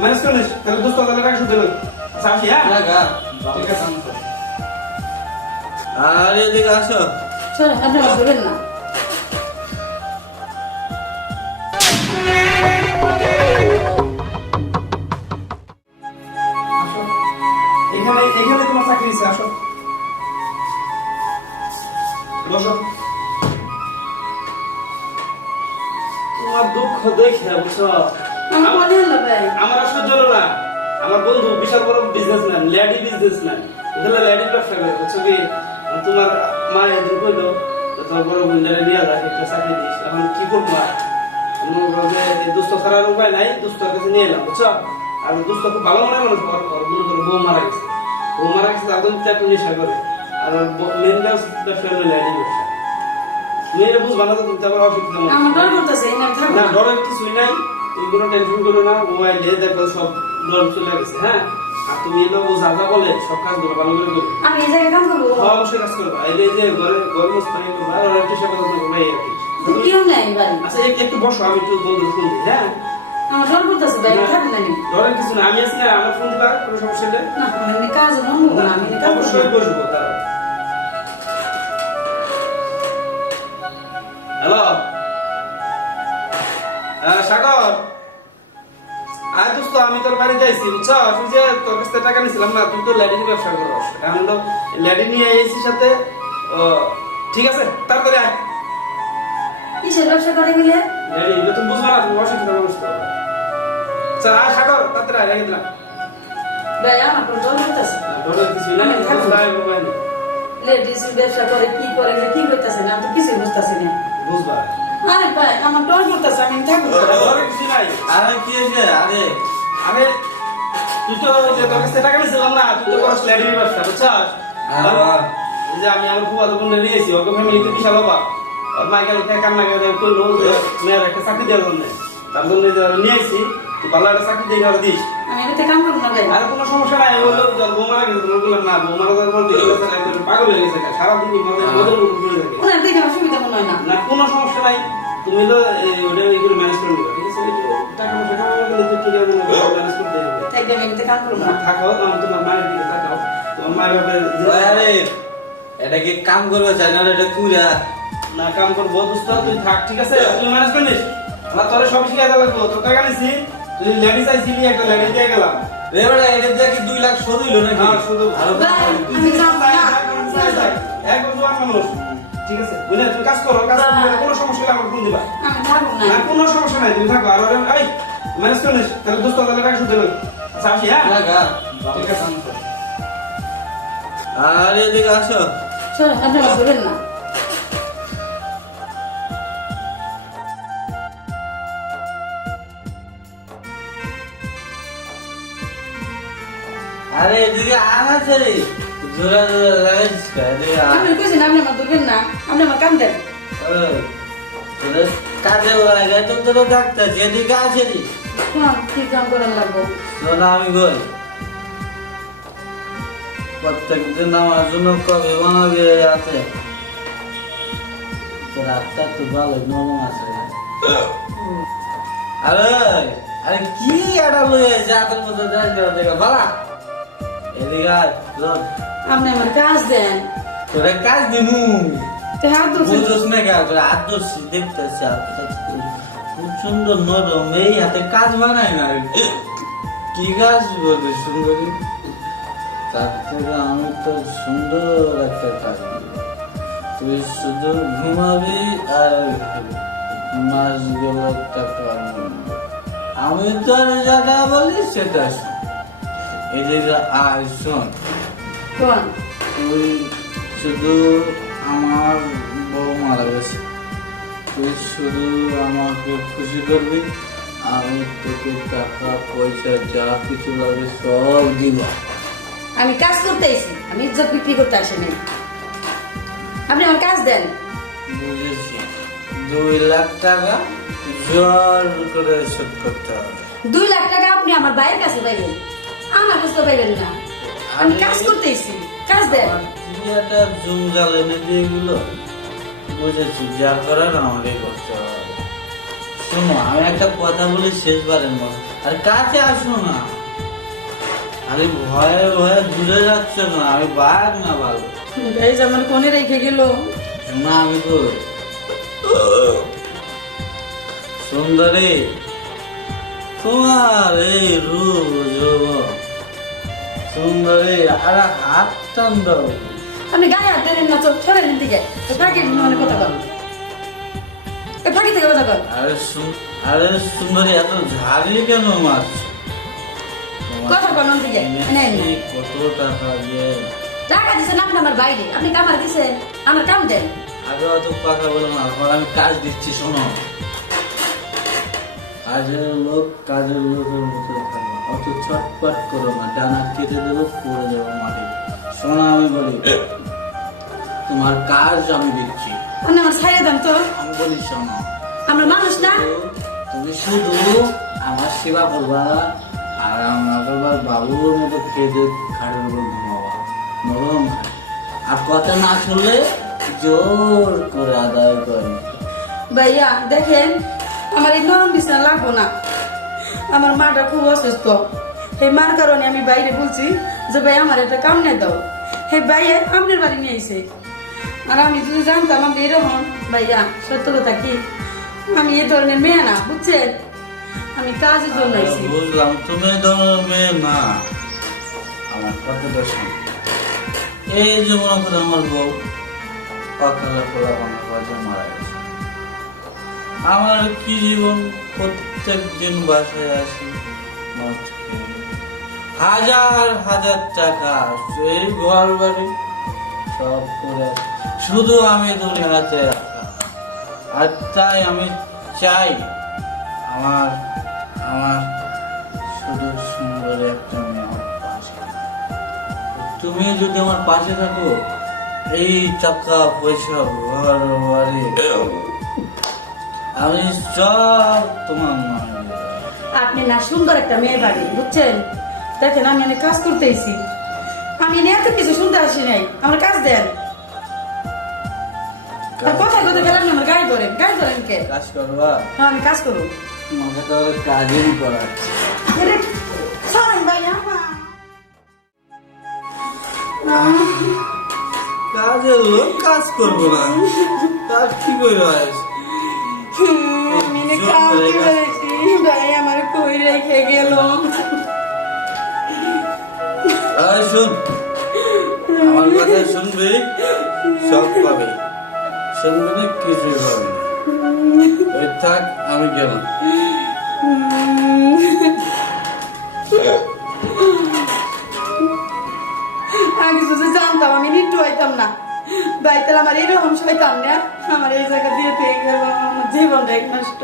Manage করে নিস তাহলে দোস্ত তাহলে টাকা শুধু দেবে আচ্ছা আসি হ্যাঁ লাগা ঠিক আছে আর এদিকে আসো চল আপনি আমার বলবেন না আসো এখানে এখানে তোমার চাকরি আছে আসো বসো তোমার দুঃখ দেখে বুঝছো আমার মনে হলো ভাই আমার আর সহ্য হলো না আমার বন্ধু বিশাল বড় বিজনেসম্যান ল্যাডি বিজনেসম্যান ওগুলো ল্যাডি ব্যবসা করে বুঝছো কি তোমার মা একদিন কইলো যে তোমার বড় বোনটারে নিয়ে যাক একটা চাকরি দিস এখন কি করবো আর মনে করো যে এই দুস্থ ছাড়ার উপায় নাই দুস্থর কাছে নিয়ে এলাম বুঝছো আর দুস্থ খুব ভালো মনে মানুষ ওর মনে করো বউ মারা গেছে একদম চাকরি নেশা করে আর মেন ব্যবসা হলো ল্যাডি ব্যবসা তুমি এটা বুঝবা না তো তুমি তো আবার অসুবিধা আমার ডর করতেছে না থাকো না ডরের কিছুই নাই তুমি কোনো টেনশন করো না মোবাইলে দেখো সব ডর চলে গেছে হ্যাঁ আর তুমি এলো ও যা যা বলে সব কাজগুলো ভালো করে করবে আমি এই জায়গায় কাম করবো অবশ্যই কাজ করবা এই যে ঘরে মুসফাই করবা আর একটু সেবা যত্ন করবা এই আর কি কেউ নাই বাড়ি আচ্ছা একটু বসো আমি একটু বন্ধু ফোন দিই হ্যাঁ আমার ডর করতেছে ভাই থাকবেন না ডরের কিছু না আমি আছি না আমার ফোন দিবা কোনো সমস্যা নেই না আমি কাজ মন করবো না আমি কাজ অবশ্যই বসবো দাঁড়াও হ্যালো সাগর আয় দোস্ত আমি তোর বাড়ি যাইছি বুঝছো তুই যে তোর কাছ থেকে টাকা নিয়েছিলাম না তুই তো ল্যাডির ব্যবসা করস এখন তো ল্যাডি নিয়ে এসেছি সাথে ও ঠিক আছে তাড়াতাড়ি আয় কিসের ব্যবসা করে গেলে ল্যাডি এগুলো তুমি বুঝবা না তুমি অসুবিধা হবে বুঝতে পারবে আচ্ছা আয় সাগর তাড়াতাড়ি আয় রেখে দিলাম ভাই আমার কোনো ডর করতেছে ডরের কিছু নাই লেডিস ব্যবসা করে কি করে কি করতেছে না আমি তো কিছুই বুঝতেছি না বুঝবা আরে ভাই আমার ডর করতেছে আমি থাকবো ডরের কিছু নাই আরে কি হয়েছে আরে আরে তুই তো ওই যে তোর কাছ থেকে টাকা নিয়েছিলাম না তুই তো করস ল্যাডির ব্যবসা বুঝছস এই যে আমি আমার খুব আদর নিয়ে এসেছি ওকে ফ্যামিলিতে বিশাল অভাব আর মাইকেল কান্না করে কইলো যে মেয়ের একটা চাকরি দেওয়ার জন্য তার জন্য নিয়ে এসেছি তুই ভালো একটা চাকরি দিয়ে আর দিস আমি এতে কাম করবো না ভাই আর কোনো সমস্যা নাই হলো জল বউ মারা গেছে তোমার বললাম না বউ মারা যাওয়ার পর দেখে গেছে একদম পাগল হয়ে গেছে সারাদিন মদের উপর ঘুরে থাকে ওনার দেখে অসুবিধা মনে হয় না না কোনো সমস্যা নাই তুমি তো ওটা এগুলো ম্যানেজ করে নিবে ঠিক আছে টাকা পয়সা কামাবো কিন্তু তুই ঠিক আছে ম্যানেজ করতে হবে থাকবে আমি এতে কাম করবো না থাকো তোমার মায়ের দিকে তাকাও তোমার মায়ের আরে এটা কি কাম করবে চাই না এটা কুড়া না কাম করবো দোস্ত তুই থাক ঠিক আছে তুই ম্যানেজ করে নিস আমার তোরে সব শিখাইতে লাগবো তোর টাকা নিছি তুই লেডি চাইছিলি একটা লেডি দিয়ে গেলাম এবারে এটা দিয়ে কি 2 লাখ শোধ হইলো নাকি হ্যাঁ শুধু আরো আমি যাবো না একদম জোয়ান মানুষ ঠিক আছে বুঝলে তুই কাজ করো কাজ করলে কোনো সমস্যা হলে আমার ফোন দিবা আমি থাকবো না না কোনো সমস্যা নাই তুমি থাকো আর এই ম্যানেজ করে নিস তাহলে দোস্ত তাহলে টাকা শুধু দেবে আচ্ছা আসি হ্যাঁ লাগা ঠিক আছে আর এদিকে আসো চল আপনি আমার বলবেন না আরে এদিকে আনাছে জোরা জোরা লাগাইছিস এদিকে আপনি কইছেন আপনি আমার বলবেন না আপনি আমার কাম দেন কাজে লাগাই তো তোর ডাক্তার এদিকে আছে রে হ্যাঁ কি কাম করার লাগবে শোনা আমি কই প্রত্যেকদিন আমার জন্য কবে বানাবে আছে তোর আত্মা তো ভালো নরম আছে আরে আরে কি এটা লয়ে জাতের মধ্যে দেখা বালা এদিকে আপনি আমার কাজ দেন তোরা কাজ দিমু তে হাত ধরছেন বুঝছ না কেন তোরা আদর্শ দেখতেছি খুব সুন্দর নরম এই হাতে কাজ বানায় না কি কাজ বলে সুন্দরী তার থেকে আমি তো সুন্দর একটা কাজ দিব তুই শুধু ঘুমাবি আর মাসগুলো টাকা আমি তো যেটা বলি সেটা শোন এই যে আয় শোন কোন তুই শুধু আমার বউ মারা গেছে তুই শুধু আমাকে খুশি করবি আমি তোকে টাকা পয়সা যা কিছু লাগে সব দিব আমি কাজ করতে আইছি আমি ইজ্জত বিক্রি করতে আসিনি আপনি আমার কাজ দেন বুঝেছি 2 লাখ টাকা জোর করে শোধ করতে হবে 2 লাখ টাকা আপনি আমার ভাইয়ের কাছে পাইবেন আমার কাছে তো পাইবেন না আমি কাজ করতে আইছি কাজ দেন একটা জুম জ্বালানি দিয়ে এগুলো বুঝেছি যা করার আমাকে করতে হবে শোনো আমি একটা কথা বলি শেষবারের মতো, আর কাছে আসো না, আরে ভয়ে ভয়ে দূরে যাচ্ছ না, আমি বাঘ না ভালো এই যে আমার কোনে রেখে গেল। না আমি তো সুন্দরী, তোমার এই রূপ যৌবন সুন্দরী, আর হাত টান দাও। আপনি গায়ে হাত দেন না, চোখ ছড়ে নিন দিকে ফাঁকি মানে কথা কর, ফাঁকি থেকে কথা কর। আরে সুন্দরী, এত ঝাড়ি কেন মাছ? কথা কর নন দিকে কত টাকা দিয়ে টাকা দিচ্ছেন আপনি আমার বাইরে, আপনি কামার দিচ্ছেন, আমার কাম দেন। আগে অত কথা বলো না, এখন আমি কাজ দিচ্ছি। শোনো, কাজের লোক কাজের লোকের মতো থাকো, অত ছটপট করো না, ডানা কেটে দেবো, পড়ে যাবো মাটি। শোনো আমি বলি, তোমার কাজ আমি দিচ্ছি, আপনি আমার ছাইয়ে দেন তো। আমি বলি শোনো, আমরা মানুষ না? তুমি শুধু আমার সেবা করবা, আর আমার বাবুর মতো খেতে খাটের উপর ঘুমাবা, নরম খাট, আর কথা না শুনলে জোর করে আদায় করে। ভাইয়া দেখেন, আমার এই নরম বিছানা লাগবো না, আমার মাটা খুব অসুস্থ, এই মার কারণে আমি বাইরে বলছি যে ভাই আমার একটা কাম নেই দাও, হে ভাইয়া আপনার বাড়ি নিয়ে আইছে। আর আমি যদি জানতাম আপনি এরকম, ভাইয়া সত্য কথা কি, আমি এ ধরনের মেয়ে না, বুঝছেন, আমি কাজের জন্য আইছি। বুঝলাম তুমি এই ধরনের মেয়ে না, আমার কথাটা শোনো, এই যে মনে করো আমার বউ অকালে পোড়া বানা বাজে মারা গেছে, আমার কি জীবন, প্রত্যেক দিন বাসায় আসি মদ খেয়ে, হাজার হাজার টাকা সেই ঘর বাড়ি সব করে শুধু আমি দুনিয়াতে রাখা। আর তাই আমি চাই আমার আমার শুধু সুন্দর একটা মেয়ে আমার পাশে। তুমি যদি আমার পাশে থাকো, এই টাকা পয়সা ঘর বাড়ি আমি সব তোমার নামে দিয়ে দেব। আপনি না সুন্দর একটা মেয়ে বাড়ি, বুঝছেন, দেখেন আমি অনেক কাজ করতে আইছি, আমি এত কিছু শুনতে আসি নাই, আমার কাজ দেন। আর কথায় কথা গেলাম না, আমার গায়ে ধরেন, গায়ে ধরেন কে? কাজ করবা? হ্যাঁ আমি কাজ করবো। তোমাকে তাহলে কাজই করা। আরে, ছাড়েন ভাইয়া। কাজের লোক কাজ করবো না, তার কি করে হয়? আমি না কাজ করেছি, ভাই আমার কই রেখে গেল। এই শোন, আমার কথা শুনবি, সব পাবে, শুনবি না কিছুই পাবে না। ওই থাক, আমি গেলাম। আগে যদি জানতাম আমি নিট্টু হইতাম না, ভাই তাহলে আমার এরকম শয়তান না, আমার এই জায়গা দিয়ে পেয়ে গেল, আমার জীবনটা এক নষ্ট।